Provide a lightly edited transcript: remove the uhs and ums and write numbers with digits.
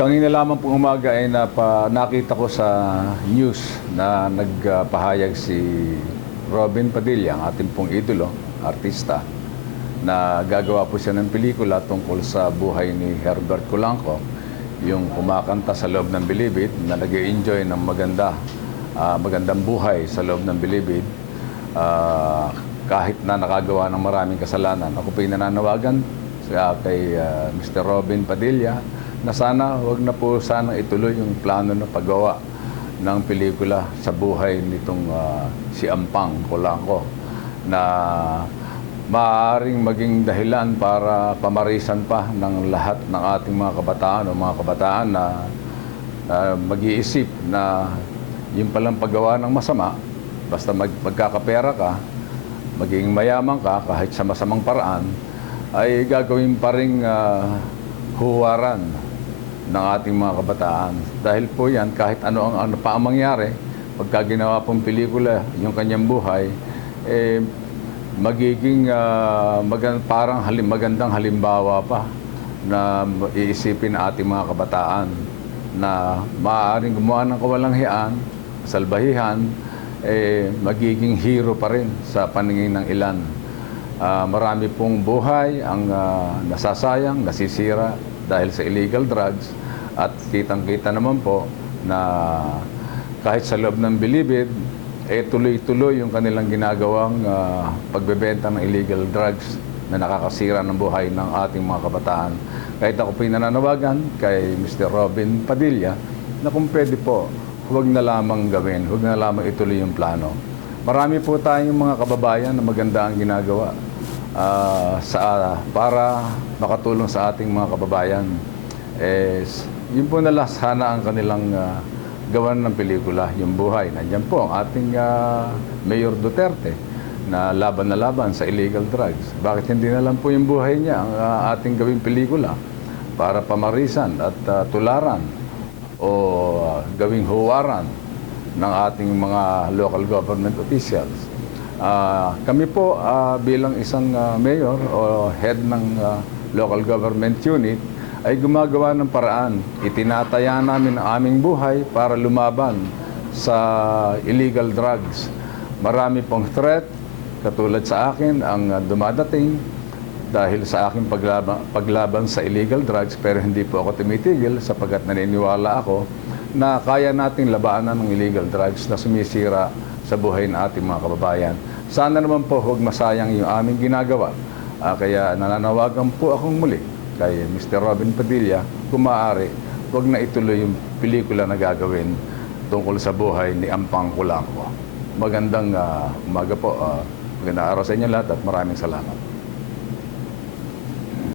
Kanina lamang pong umaga ay nakita ko sa news na nagpahayag si Robin Padilla, ang ating pong idolo, artista, na gagawa po siya ng pelikula tungkol sa buhay ni Herbert Colanco, yung kumakanta sa loob ng bilibid na nag-e-enjoy ng magandang buhay sa loob ng bilibid, kahit na nakagawa ng maraming kasalanan. Ako po nananawagan kay Mr. Robin Padilla na sana wag na po sana ituloy yung plano ng paggawa ng pelikula sa buhay nitong si Ampang Colanco na maaaring maging dahilan para pamarisan pa ng lahat ng ating mga kabataan o mga kabataan na mag-iisip na yung palang paggawa ng masama, basta magkakapera ka, maging mayaman ka kahit sa masamang paraan, ay gagawin pa ring huwaran ng ating mga kabataan. Dahil po yan, kahit ano pa ang mangyari, pagka ginawa pong pelikula, yung kanyang buhay, magiging parang magandang halimbawa pa na iisipin ng ating mga kabataan na maaaring gumawa ng kawalanghiyaan, salbahihan, magiging hero pa rin sa paningin ng ilan. Marami pong buhay ang nasasayang, nasisira dahil sa illegal drugs, at kitang-kita naman po na kahit sa loob ng bilibid, tuloy-tuloy yung kanilang ginagawang pagbebenta ng illegal drugs na nakakasira ng buhay ng ating mga kabataan. Kahit ako po nananawagan kay Mr. Robin Padilla na kung pwede po, huwag na lamang gawin, huwag na lamang ituloy yung plano. Marami po tayong mga kababayan na maganda ang ginagawa para makatulong sa ating mga kababayan. Yun po na sana ang kanilang gawan ng pelikula, yung buhay. Nandiyan po ang ating Mayor Duterte na laban sa illegal drugs. Bakit hindi na lang po yung buhay niya ang ating gawing pelikula para pamarisan at tularan o gawing huwaran ng ating mga local government officials. Kami po bilang isang mayor o head ng local government unit ay gumagawa ng paraan. Itinataya namin ang aming buhay para lumaban sa illegal drugs. Marami pong threat, katulad sa akin, ang dumadating dahil sa aking paglaban sa illegal drugs, pero hindi po ako tumitigil sapagkat naniniwala ako na kaya nating labanan ng illegal drugs na sumisira sa buhay ng ating mga kababayan. Sana naman po huwag masayang yung aming ginagawa. Kaya nananawagan po akong muli kay Mr. Robin Padilla, kung maaari, huwag na ituloy yung pelikula na gagawin tungkol sa buhay ni Ampang Colanco. Magandang umaga po. Magandang araw sa inyo lahat at maraming salamat.